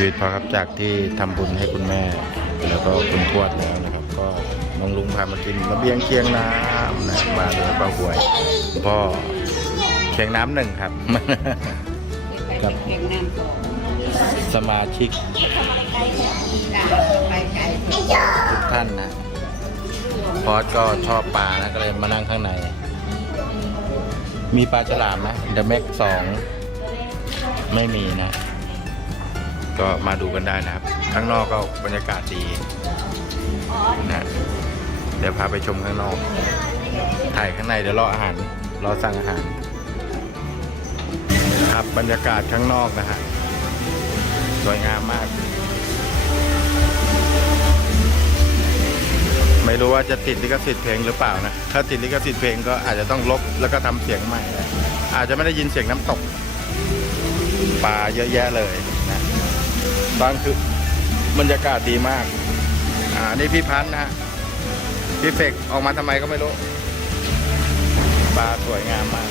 ชีวิตพอครับจากที่ทำบุญให้คุณแม่ แล้วก็คุณทวดแล้วนะครับ ก็น้องลุงพามากินระเบียงเคียงน้ำนะมาเลยป้าหวยพ่อเคียงน้ำหนึ่งครับกับสมาชิกทุกท่านนะพอสก็ชอบปลานะก็เลยมานั่งข้างใน มีปลาฉลามไหมเดอะแม็กสองไม่มีนะ ก็มาดูกันได้นะครับ ข้างนอกก็บรรยากาศดีนะเดี๋ยวพาไปชมข้างนอก ถ่ายข้างในเดี๋ยวรออาหาร รอสั่งอาหารนะครับบรรยากาศข้างนอกนะฮะ สวยงามมาก ไม่รู้ว่าจะติดลิขสิทธิ์เพลงหรือเปล่านะ ถ้าติดลิขสิทธิ์เพลงก็อาจจะต้องลบแล้วก็ทำเสียงใหม่ อาจจะไม่ได้ยินเสียงน้ำตก ปลาเยอะแยะเลย นะบางคือบรรยากาศดีมาก อ่า นี่พี่พันธ์นะฮะ พี่เฟกออกมาทำไมก็ไม่รู้ ปลาสวยงามมาก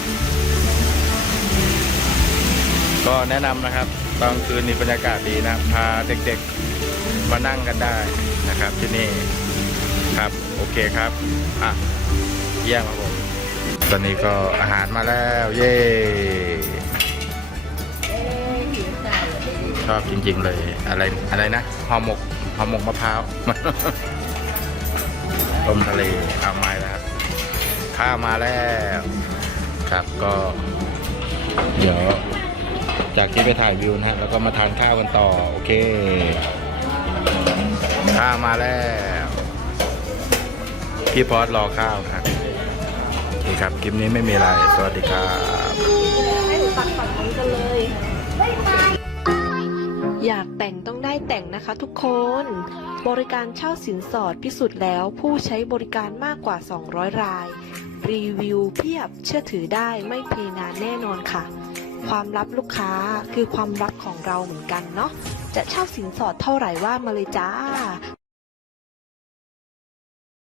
ก็แนะนำนะครับ ตอนคืนนี่บรรยากาศดีนะ พาเด็กๆ มานั่งกันได้นะครับ ที่นี่ ครับ โอเคครับ อะ เยี่ยมครับผม ตอนนี้ก็อาหารมาแล้ว เย้ ชอบจริง ๆ เลยอะไรอะไรนะห่อหมกห่อหมกมะพร้าวต้มทะเลเอาไม้แล้วครับข้าวมาแล้ว ครับก็ เดี๋ยว จากที่ไปถ่ายวิวนะฮะแล้วก็มาทานข้าวกันต่อ โอเค ข้าวมาแล้ว พี่พอสรอข้าวครับโอเคครับ คลิปนี้ไม่มีอะไร สวัสดีครับากแต่งต้องได้แต่งนะคะทุกคน บริการเช่าสินสอดพิสูจน์แล้วผู้ใช้บริการมากกว่า 200 ราย รีวิวเพียบเชื่อถือได้ไม่เพนานแน่นอนค่ะ ความลับลูกค้าคือความลับของเราเหมือนกันเนาะจะเช่าสินสอดเท่าไหร่ว่ามาเลยจ้า